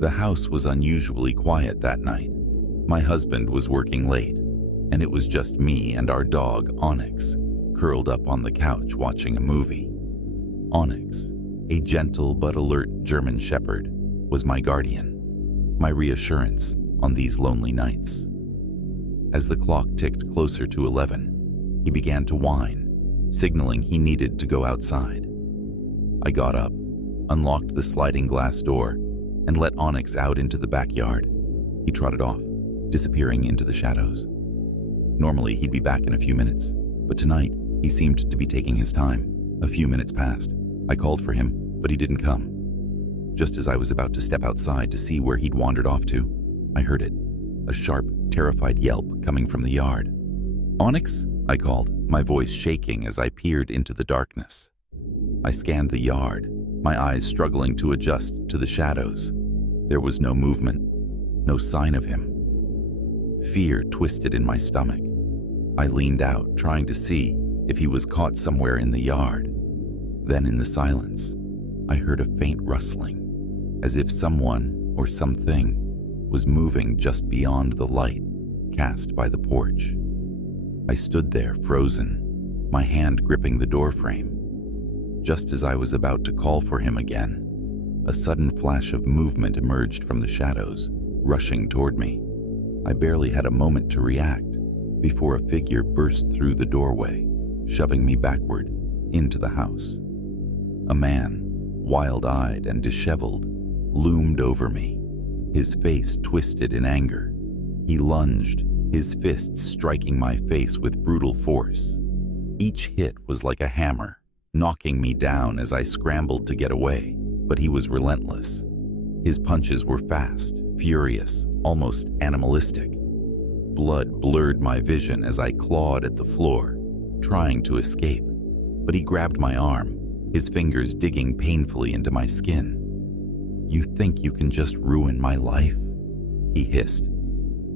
The house was unusually quiet that night. My husband was working late, and it was just me and our dog, Onyx, curled up on the couch watching a movie. Onyx, a gentle but alert German shepherd, was my guardian, my reassurance on these lonely nights. As the clock ticked closer to 11, he began to whine, signaling he needed to go outside. I got up, unlocked the sliding glass door, and let Onyx out into the backyard. He trotted off, disappearing into the shadows. Normally, he'd be back in a few minutes, but tonight, he seemed to be taking his time. A few minutes passed. I called for him, but he didn't come. Just as I was about to step outside to see where he'd wandered off to, I heard it, a sharp, terrified yelp coming from the yard. "Onyx?" I called, my voice shaking as I peered into the darkness. I scanned the yard, my eyes struggling to adjust to the shadows. There was no movement, no sign of him. Fear twisted in my stomach. I leaned out, trying to see if he was caught somewhere in the yard. Then in the silence, I heard a faint rustling, as if someone or something was moving just beyond the light cast by the porch. I stood there, frozen, my hand gripping the doorframe. Just as I was about to call for him again, a sudden flash of movement emerged from the shadows, rushing toward me. I barely had a moment to react before a figure burst through the doorway, shoving me backward into the house. A man, wild-eyed and disheveled, loomed over me, his face twisted in anger. He lunged, his fists striking my face with brutal force. Each hit was like a hammer, knocking me down as I scrambled to get away, but he was relentless. His punches were fast, furious, almost animalistic. Blood blurred my vision as I clawed at the floor, trying to escape, but he grabbed my arm, his fingers digging painfully into my skin. "You think you can just ruin my life?" he hissed,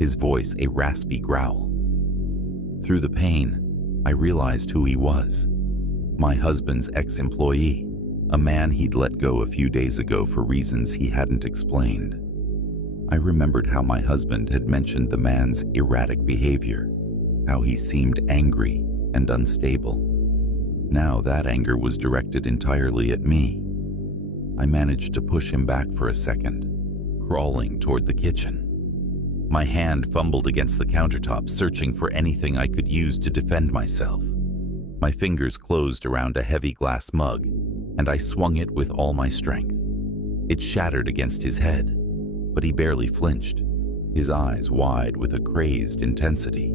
his voice a raspy growl. Through the pain, I realized who he was. My husband's ex-employee, a man he'd let go a few days ago for reasons he hadn't explained. I remembered how my husband had mentioned the man's erratic behavior, how he seemed angry and unstable. Now that anger was directed entirely at me. I managed to push him back for a second, crawling toward the kitchen. My hand fumbled against the countertop, searching for anything I could use to defend myself. My fingers closed around a heavy glass mug, and I swung it with all my strength. It shattered against his head, but he barely flinched, his eyes wide with a crazed intensity.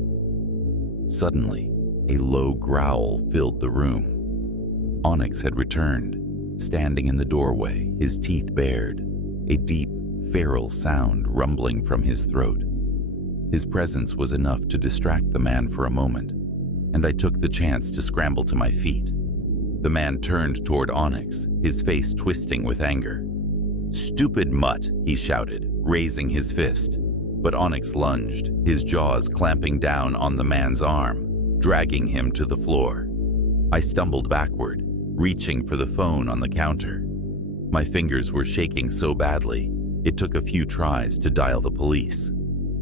Suddenly, a low growl filled the room. Onyx had returned, standing in the doorway, his teeth bared, a deep, feral sound rumbling from his throat. His presence was enough to distract the man for a moment, and I took the chance to scramble to my feet. The man turned toward Onyx, his face twisting with anger. "Stupid mutt," he shouted, raising his fist. But Onyx lunged, his jaws clamping down on the man's arm, dragging him to the floor. I stumbled backward, reaching for the phone on the counter. My fingers were shaking so badly, it took a few tries to dial the police.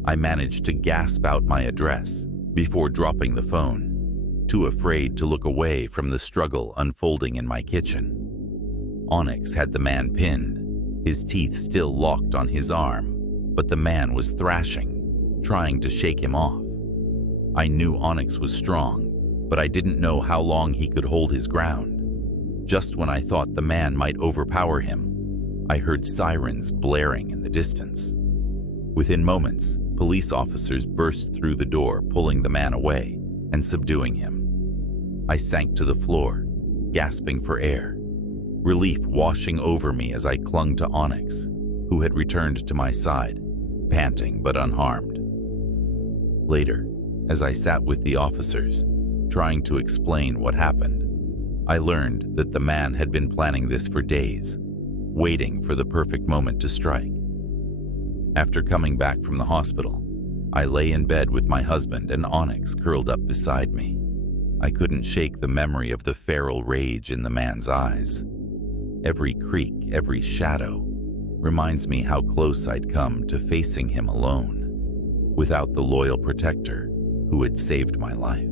I managed to gasp out my address before dropping the phone, too afraid to look away from the struggle unfolding in my kitchen. Onyx had the man pinned, his teeth still locked on his arm, but the man was thrashing, trying to shake him off. I knew Onyx was strong, but I didn't know how long he could hold his ground. Just when I thought the man might overpower him, I heard sirens blaring in the distance. Within moments, police officers burst through the door, pulling the man away and subduing him. I sank to the floor, gasping for air, relief washing over me as I clung to Onyx, who had returned to my side, panting but unharmed. Later, as I sat with the officers, trying to explain what happened, I learned that the man had been planning this for days, waiting for the perfect moment to strike. After coming back from the hospital, I lay in bed with my husband and Onyx curled up beside me. I couldn't shake the memory of the feral rage in the man's eyes. Every creak, every shadow, reminds me how close I'd come to facing him alone, without the loyal protector who had saved my life.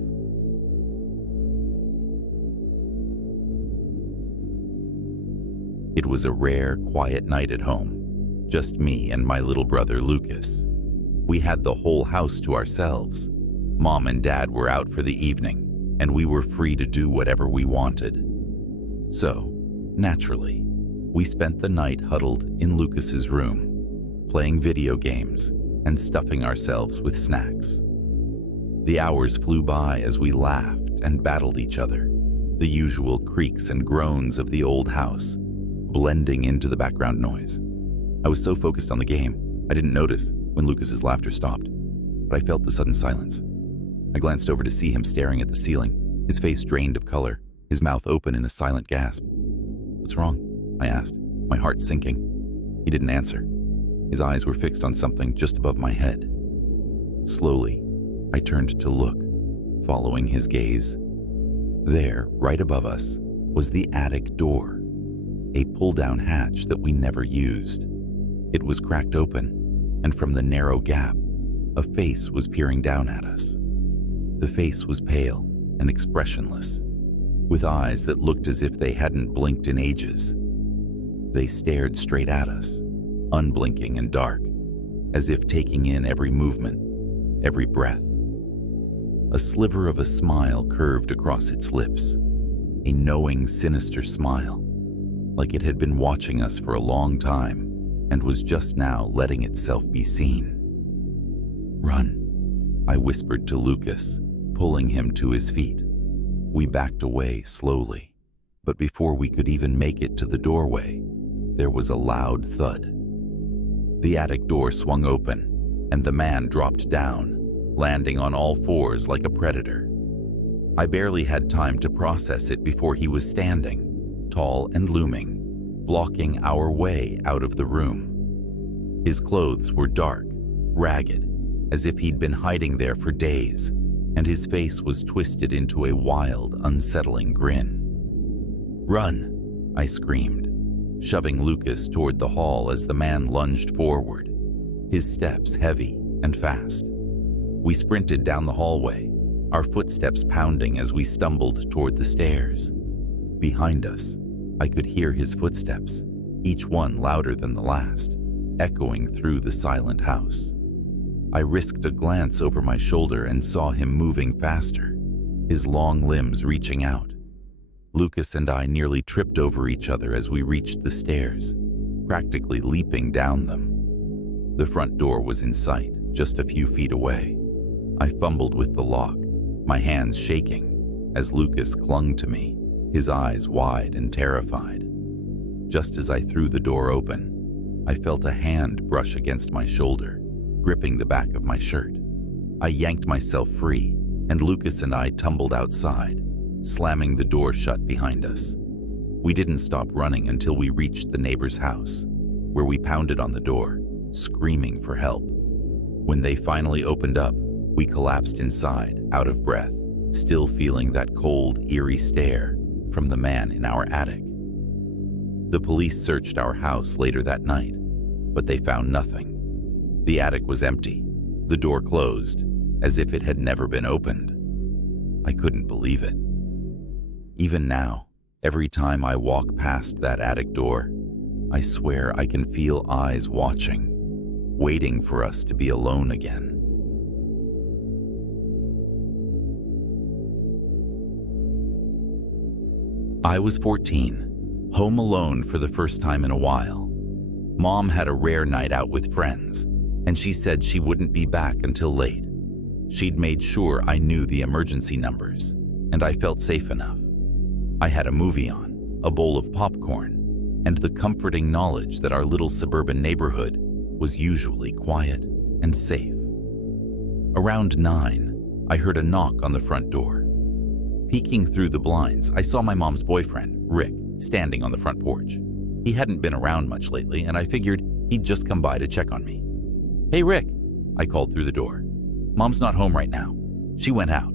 It was a rare, quiet night at home, just me and my little brother Lucas. We had the whole house to ourselves. Mom and Dad were out for the evening, and we were free to do whatever we wanted. So, naturally, we spent the night huddled in Lucas's room, playing video games and stuffing ourselves with snacks. The hours flew by as we laughed and battled each other, the usual creaks and groans of the old house blending into the background noise. I was so focused on the game, I didn't notice when Lucas's laughter stopped, but I felt the sudden silence. I glanced over to see him staring at the ceiling, his face drained of color, his mouth open in a silent gasp. "What's wrong?" I asked, my heart sinking. He didn't answer. His eyes were fixed on something just above my head. Slowly, I turned to look, following his gaze. There, right above us, was the attic door, a pull-down hatch that we never used. It was cracked open, and from the narrow gap, a face was peering down at us. The face was pale and expressionless, with eyes that looked as if they hadn't blinked in ages. They stared straight at us, unblinking and dark, as if taking in every movement, every breath. A sliver of a smile curved across its lips, a knowing, sinister smile, like it had been watching us for a long time and was just now letting itself be seen. "Run," I whispered to Lucas, pulling him to his feet. We backed away slowly, but before we could even make it to the doorway, there was a loud thud. The attic door swung open, and the man dropped down, landing on all fours like a predator. I barely had time to process it before he was standing, tall and looming, blocking our way out of the room. His clothes were dark, ragged, as if he'd been hiding there for days, and his face was twisted into a wild, unsettling grin. "Run!" I screamed, shoving Lucas toward the hall as the man lunged forward, his steps heavy and fast. We sprinted down the hallway, our footsteps pounding as we stumbled toward the stairs. Behind us, I could hear his footsteps, each one louder than the last, echoing through the silent house. I risked a glance over my shoulder and saw him moving faster, his long limbs reaching out. Lucas and I nearly tripped over each other as we reached the stairs, practically leaping down them. The front door was in sight, just a few feet away. I fumbled with the lock, my hands shaking, as Lucas clung to me, his eyes wide and terrified. Just as I threw the door open, I felt a hand brush against my shoulder, gripping the back of my shirt. I yanked myself free, and Lucas and I tumbled outside, slamming the door shut behind us. We didn't stop running until we reached the neighbor's house, where we pounded on the door, screaming for help. When they finally opened up, we collapsed inside, out of breath, still feeling that cold, eerie stare from the man in our attic. The police searched our house later that night, but they found nothing. The attic was empty, the door closed, as if it had never been opened. I couldn't believe it. Even now, every time I walk past that attic door, I swear I can feel eyes watching, waiting for us to be alone again. I was 14, home alone for the first time in a while. Mom had a rare night out with friends, and she said she wouldn't be back until late. She'd made sure I knew the emergency numbers, and I felt safe enough. I had a movie on, a bowl of popcorn, and the comforting knowledge that our little suburban neighborhood was usually quiet and safe. Around 9, I heard a knock on the front door. Peeking through the blinds, I saw my mom's boyfriend, Rick, standing on the front porch. He hadn't been around much lately, and I figured he'd just come by to check on me. "Hey, Rick," I called through the door. "Mom's not home right now. She went out."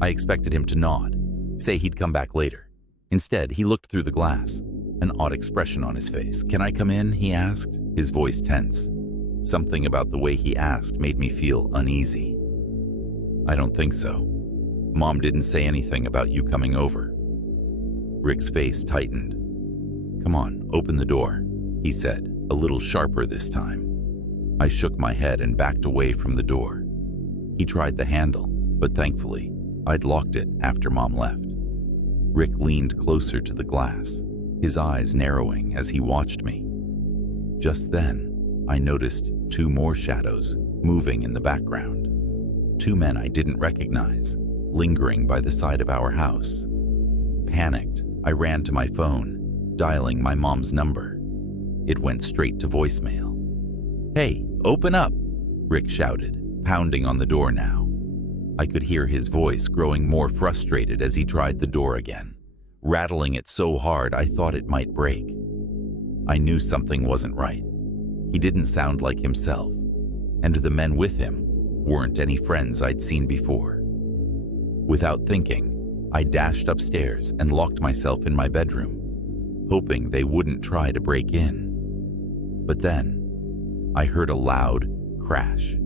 I expected him to nod, say he'd come back later. Instead, he looked through the glass, an odd expression on his face. "Can I come in?" he asked, his voice tense. Something about the way he asked made me feel uneasy. "I don't think so. Mom didn't say anything about you coming over." Rick's face tightened. "Come on, open the door," he said, a little sharper this time. I shook my head and backed away from the door. He tried the handle, but thankfully, I'd locked it after Mom left. Rick leaned closer to the glass, his eyes narrowing as he watched me. Just then, I noticed 2 more shadows moving in the background. 2 men I didn't recognize, lingering by the side of our house. Panicked, I ran to my phone, dialing my mom's number. It went straight to voicemail. "Hey, open up!" Rick shouted, pounding on the door now. I could hear his voice growing more frustrated as he tried the door again, rattling it so hard I thought it might break. I knew something wasn't right. He didn't sound like himself, and the men with him weren't any friends I'd seen before. Without thinking, I dashed upstairs and locked myself in my bedroom, hoping they wouldn't try to break in. But then, I heard a loud crash.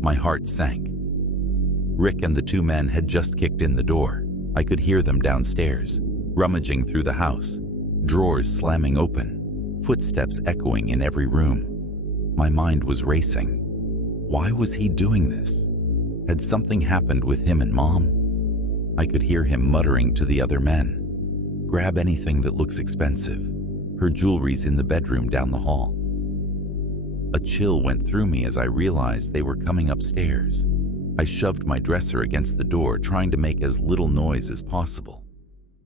My heart sank. Rick and the 2 men had just kicked in the door. I could hear them downstairs, rummaging through the house, drawers slamming open, footsteps echoing in every room. My mind was racing. Why was he doing this? Had something happened with him and Mom? I could hear him muttering to the other men, "Grab anything that looks expensive. Her jewelry's in the bedroom down the hall." A chill went through me as I realized they were coming upstairs. I shoved my dresser against the door, trying to make as little noise as possible.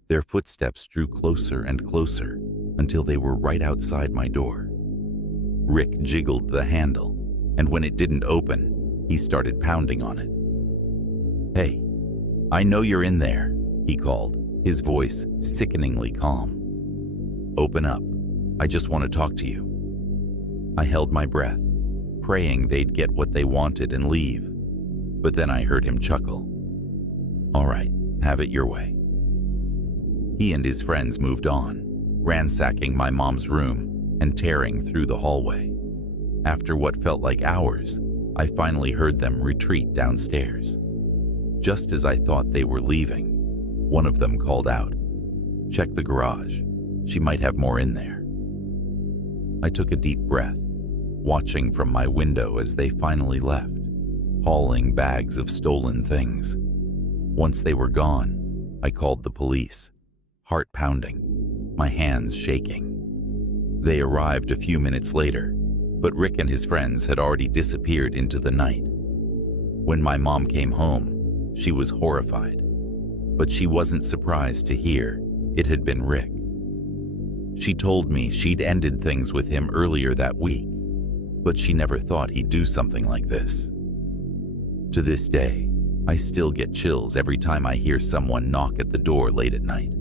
Their footsteps drew closer and closer until they were right outside my door. Rick jiggled the handle, and when it didn't open, he started pounding on it. "Hey, I know you're in there," he called, his voice sickeningly calm. "Open up. I just want to talk to you." I held my breath, praying they'd get what they wanted and leave. But then I heard him chuckle. "All right, have it your way." He and his friends moved on, ransacking my mom's room and tearing through the hallway. After what felt like hours, I finally heard them retreat downstairs. Just as I thought they were leaving, one of them called out, "Check the garage. She might have more in there." I took a deep breath, watching from my window as they finally left, hauling bags of stolen things. Once they were gone, I called the police, heart pounding, my hands shaking. They arrived a few minutes later, but Rick and his friends had already disappeared into the night. When my mom came home, she was horrified, but she wasn't surprised to hear it had been Rick. She told me she'd ended things with him earlier that week, but she never thought he'd do something like this. To this day, I still get chills every time I hear someone knock at the door late at night.